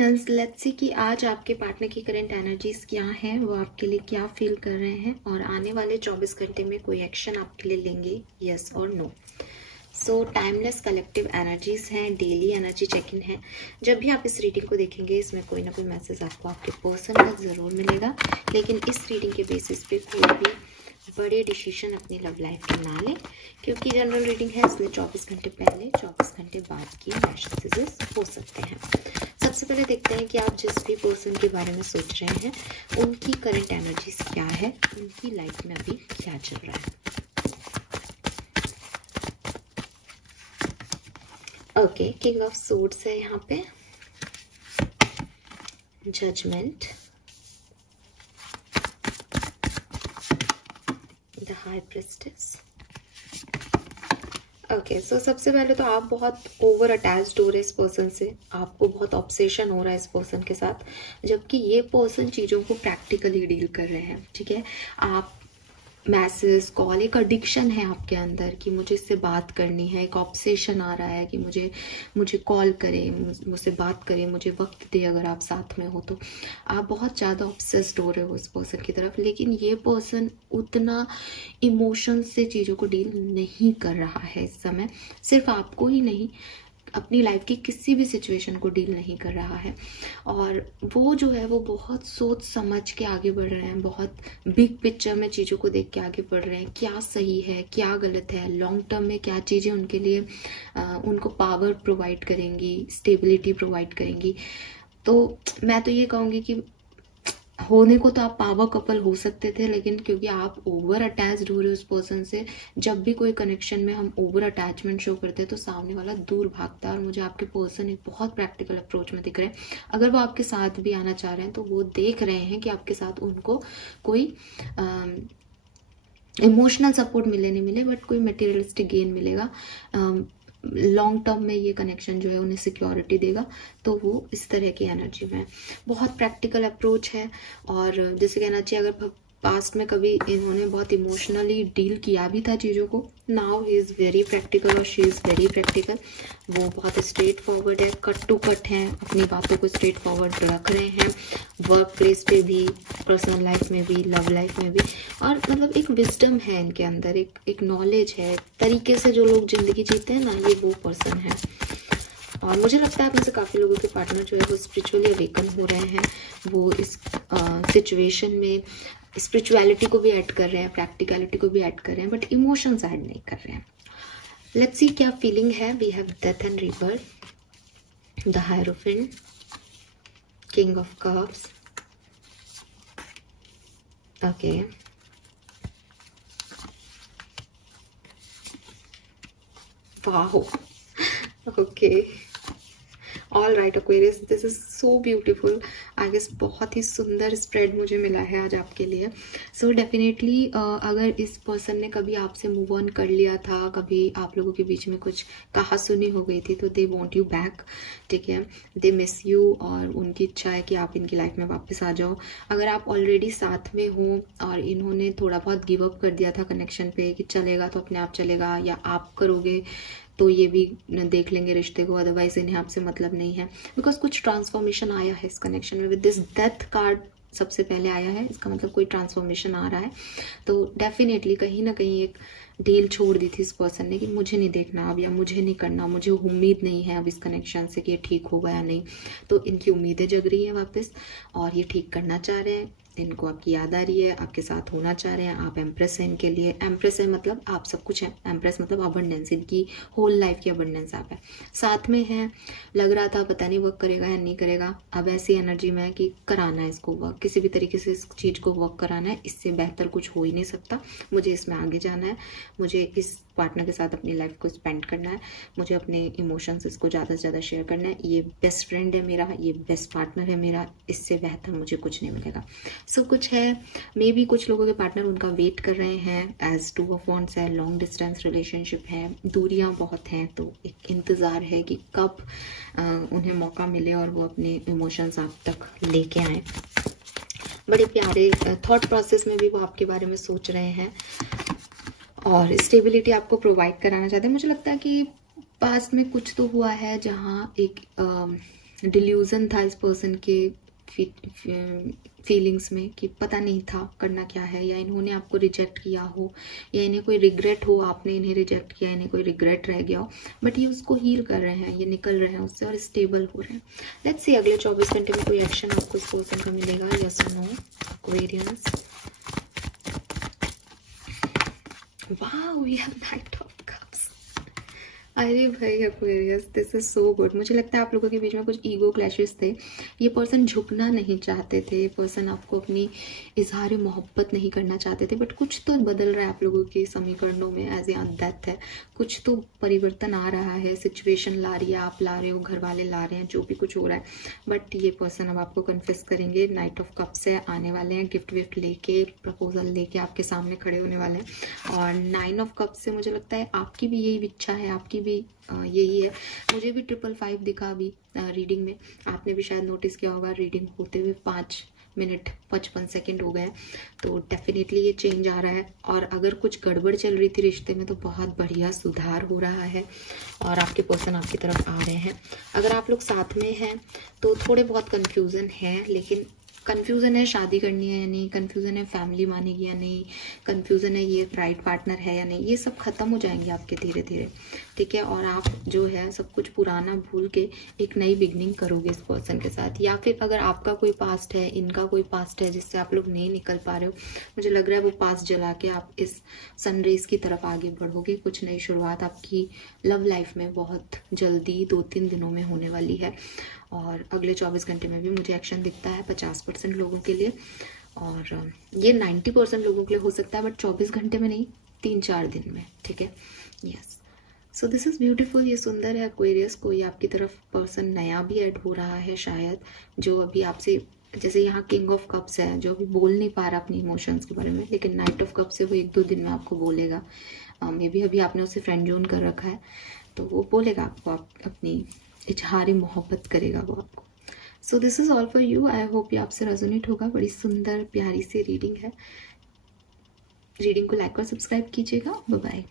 Aquarians, let's see कि आज आपके पार्टनर की करंट एनर्जीज क्या हैं, वो आपके लिए क्या फील कर रहे हैं और आने वाले 24 घंटे में कोई एक्शन आपके लिए लेंगे, यस और नो। सो टाइमलेस कलेक्टिव एनर्जीज हैं, डेली एनर्जी चेक इन है। जब भी आप इस रीडिंग को देखेंगे इसमें कोई ना कोई मैसेज आपको आपके पर्सन का ज़रूर मिलेगा, लेकिन इस रीडिंग के बेसिस पे कोई भी बड़े डिसीजन अपनी लव लाइफ के ना लें, क्योंकि जनरल रीडिंग है इसलिए 24 घंटे पहले 24 घंटे बाद की मैसेजेस हो सकते हैं। सबसे पहले देखते हैं कि आप जिस भी पर्सन के बारे में सोच रहे हैं उनकी करंट एनर्जीज क्या है, उनकी लाइफ में अभी क्या चल रहा है। ओके, किंग ऑफ सोर्ड्स है यहाँ पे, judgment, the high priestess. Okay, so सबसे पहले तो आप बहुत ओवर अटैच्ड हो रहे इस पर्सन से, आपको बहुत ऑब्सेशन हो रहा है इस पर्सन के साथ, जबकि ये पर्सन चीज़ों को प्रैक्टिकली डील कर रहे हैं। ठीक है, आप मैसेज कॉल, एक एडिक्शन है आपके अंदर कि मुझे इससे बात करनी है, एक ऑब्सेशन आ रहा है कि मुझे कॉल करें, मुझसे बात करें, मुझे वक्त दे, अगर आप साथ में हो तो। आप बहुत ज़्यादा ऑब्सेस्ड हो रहे हो इस पर्सन की तरफ, लेकिन ये पर्सन उतना इमोशन से चीज़ों को डील नहीं कर रहा है इस समय। सिर्फ आपको ही नहीं, अपनी लाइफ की किसी भी सिचुएशन को डील नहीं कर रहा है। और वो जो है वो बहुत सोच समझ के आगे बढ़ रहे हैं, बहुत बिग पिक्चर में चीज़ों को देख के आगे बढ़ रहे हैं, क्या सही है क्या गलत है, लॉन्ग टर्म में क्या चीज़ें उनके लिए उनको पावर प्रोवाइड करेंगी, स्टेबिलिटी प्रोवाइड करेंगी। तो मैं तो ये कहूँगी कि होने को तो आप पावर कपल हो सकते थे, लेकिन क्योंकि आप ओवर अटैच्ड हो रहे हो उस पर्सन से, जब भी कोई कनेक्शन में हम ओवर अटैचमेंट शो करते हैं तो सामने वाला दूर भागता है। और मुझे आपके पर्सन एक बहुत प्रैक्टिकल अप्रोच में दिख रहे हैं। अगर वो आपके साथ भी आना चाह रहे हैं तो वो देख रहे हैं कि आपके साथ उनको कोई इमोशनल सपोर्ट मिले नहीं मिले, बट कोई मटेरियलिस्टिक गेन मिलेगा। लॉन्ग टर्म में ये कनेक्शन जो है उन्हें सिक्योरिटी देगा। तो वो इस तरह की एनर्जी में बहुत प्रैक्टिकल अप्रोच है। और जैसे कहना चाहिए, अगर पास्ट में कभी इन्होंने बहुत इमोशनली डील किया भी था चीज़ों को, now he is very practical और शी इज़ वेरी प्रैक्टिकल। वो बहुत स्ट्रेट फॉरवर्ड है, कट टू कट हैं, अपनी बातों को स्ट्रेट फॉरवर्ड रख रहे हैं, वर्क प्लेस पे भी, पर्सनल लाइफ में भी, लव लाइफ में भी। और मतलब एक विजडम है इनके अंदर, एक नॉलेज है, तरीके से जो लोग ज़िंदगी जीते हैं ना, ये वो पर्सन है। और मुझे लगता है आप में से काफ़ी लोगों के पार्टनर जो है वो स्पिरिचुअली अवेकन हो रहे हैं, वो इस सिचुएशन में स्पिरिचुअलिटी को भी ऐड कर रहे हैं, प्रैक्टिकलिटी को भी ऐड कर रहे हैं, बट इमोशंस ऐड नहीं कर रहे हैं। लेट्स सी क्या फीलिंग है। We have death and rebirth, the hierophant, king of cups. Okay, wow, okay, all right Aquarius, this is so beautiful. I guess बहुत ही सुंदर स्प्रेड मुझे मिला है आज आपके लिए। सो डेफिनेटली अगर इस पर्सन ने कभी आपसे मूव ऑन कर लिया था, कभी आप लोगों के बीच में कुछ कहा सुनी हो गई थी, तो दे वॉन्ट यू बैक। ठीक है, दे मिस यू और उनकी इच्छा है कि आप इनकी लाइफ में वापस आ जाओ। अगर आप ऑलरेडी साथ में हो और इन्होंने थोड़ा बहुत गिव अप कर दिया था कनेक्शन पे कि चलेगा तो अपने आप चलेगा, या आप करोगे तो ये भी देख लेंगे रिश्ते को, अदरवाइज इन्हें आपसे मतलब नहीं है, बिकॉज कुछ ट्रांसफॉर्मेशन आया है इस कनेक्शन में। विद दिस डेथ कार्ड सबसे पहले आया है, इसका मतलब कोई ट्रांसफॉर्मेशन आ रहा है। तो डेफिनेटली कहीं ना कहीं एक डील छोड़ दी थी इस पर्सन ने कि मुझे नहीं देखना अब, या मुझे नहीं करना, मुझे उम्मीद नहीं है अब इस कनेक्शन से कि ये ठीक होगा या नहीं। तो इनकी उम्मीदें जग रही हैं वापस और ये ठीक करना चाह रहे हैं, इनको आपकी याद आ रही है, आपके साथ होना चाह रहे हैं। आप एम्प्रेस हैं इनके लिए, एम्प्रेस है मतलब आप सब कुछ हैं, एम्प्रेस मतलब अबंडेंस, इनकी होल लाइफ की अबंडेंस आप है, साथ में है। लग रहा था पता नहीं वर्क करेगा या नहीं करेगा, अब ऐसी एनर्जी में है कि कराना है इसको वर्क, किसी भी तरीके से इस चीज़ को वर्क कराना है, इससे बेहतर कुछ हो ही नहीं सकता। मुझे इसमें आगे जाना है, मुझे इस पार्टनर के साथ अपनी लाइफ को स्पेंड करना है, मुझे अपने इमोशंस इसको ज़्यादा से ज़्यादा शेयर करना है। ये बेस्ट फ्रेंड है मेरा, ये बेस्ट पार्टनर है मेरा, इससे बेहतर मुझे कुछ नहीं मिलेगा। सो कुछ है, मे बी कुछ लोगों के पार्टनर उनका वेट कर रहे हैं, एज 2 ऑफ वांड्स है, लॉन्ग डिस्टेंस रिलेशनशिप है, दूरियां बहुत हैं, तो एक इंतज़ार है कि कब उन्हें मौका मिले और वो अपने इमोशंस आप तक लेके आए। बड़े प्यारे थॉट प्रोसेस में भी वो आपके बारे में सोच रहे हैं और स्टेबिलिटी आपको प्रोवाइड कराना चाहते हैं। मुझे लगता है कि पास में कुछ तो हुआ है जहाँ एक डिल्यूजन था इस पर्सन के फीलिंग्स में कि पता नहीं था करना क्या है, या इन्होंने आपको रिजेक्ट किया हो, या इन्हें कोई रिग्रेट हो, आपने इन्हें रिजेक्ट किया, इन्हें कोई रिग्रेट रह गया हो, बट ये उसको हील कर रहे हैं, ये निकल रहे हैं उससे और स्टेबल हो रहे हैं। लेट्स सी अगले 24 घंटे में कोई एक्शन आपको इस पर्सन का मिलेगा, यस और no Aquarius. Wow, we have knight of cups. अरे भाई Aquarius, this is so good. मुझे लगता है आप लोगों के बीच में कुछ ईगो क्लैशेस थे, ये पर्सन झुकना नहीं चाहते थे, ये पर्सन आपको अपनी इजहार मोहब्बत नहीं करना चाहते थे, बट कुछ तो बदल रहा है आप लोगों के समीकरणों में, एज ए डेथ है, कुछ तो परिवर्तन आ रहा है, सिचुएशन ला रही है, आप ला रहे हो, घर वाले ला रहे हैं, जो भी कुछ हो रहा है, बट ये पर्सन अब आपको कन्फेस करेंगे। नाइट ऑफ कप्स है, आने वाले हैं गिफ्ट विफ्ट लेके, प्रपोजल लेके आपके सामने खड़े होने वाले हैं। और 9 ऑफ कप्स से मुझे लगता है आपकी भी यही इच्छा है, आपकी भी यही है। मुझे भी 555 दिखा अभी रीडिंग में, आपने भी शायद नोटिस किया होगा, रीडिंग होते हुए 5 मिनट 55 सेकेंड हो गए हैं, तो डेफिनेटली ये चेंज आ रहा है। और अगर कुछ गड़बड़ चल रही थी रिश्ते में तो बहुत बढ़िया सुधार हो रहा है और आपके पर्सन आपकी तरफ आ रहे हैं। अगर आप लोग साथ में हैं तो थोड़े बहुत कन्फ्यूज़न है, लेकिन कन्फ्यूज़न है शादी करनी है या नहीं, कन्फ्यूज़न है फैमिली मानेगी या नहीं, कन्फ्यूज़न है ये राइट पार्टनर है या नहीं, ये सब खत्म हो जाएंगे आपके धीरे धीरे, ठीक है। और आप जो है सब कुछ पुराना भूल के एक नई बिगनिंग करोगे इस पर्सन के साथ। या फिर अगर आपका कोई पास्ट है, इनका कोई पास्ट है जिससे आप लोग नहीं निकल पा रहे हो, मुझे लग रहा है वो पास्ट जला के आप इस सनरेज की तरफ आगे बढ़ोगे। कुछ नई शुरुआत आपकी लव लाइफ में बहुत जल्दी 2-3 दिनों में होने वाली है। और अगले 24 घंटे में भी मुझे एक्शन दिखता है 50% लोगों के लिए, और ये 90% लोगों के लिए हो सकता है, बट 24 घंटे में नहीं, 3-4 दिन में, ठीक है। Yes, so this is beautiful. ये सुंदर है एक्वेरियस। कोई आपकी तरफ पर्सन नया भी ऐड हो रहा है शायद, जो अभी आपसे, जैसे यहाँ किंग ऑफ कप्स है, जो अभी बोल नहीं पा रहा अपनी इमोशंस के बारे में, लेकिन नाइट ऑफ कप्स से वो 1-2 दिन में आपको बोलेगा। मे बी अभी आपने उसे फ्रेंड जोन कर रखा है, तो वो बोलेगा आपको, आप अपनी इजहारी मोहब्बत करेगा वो आपको। So this is all for you. I hope ये आपसे रेजोनेट होगा। बड़ी सुंदर प्यारी सी रीडिंग है। रीडिंग को लाइक और सब्सक्राइब कीजिएगा। Bye bye.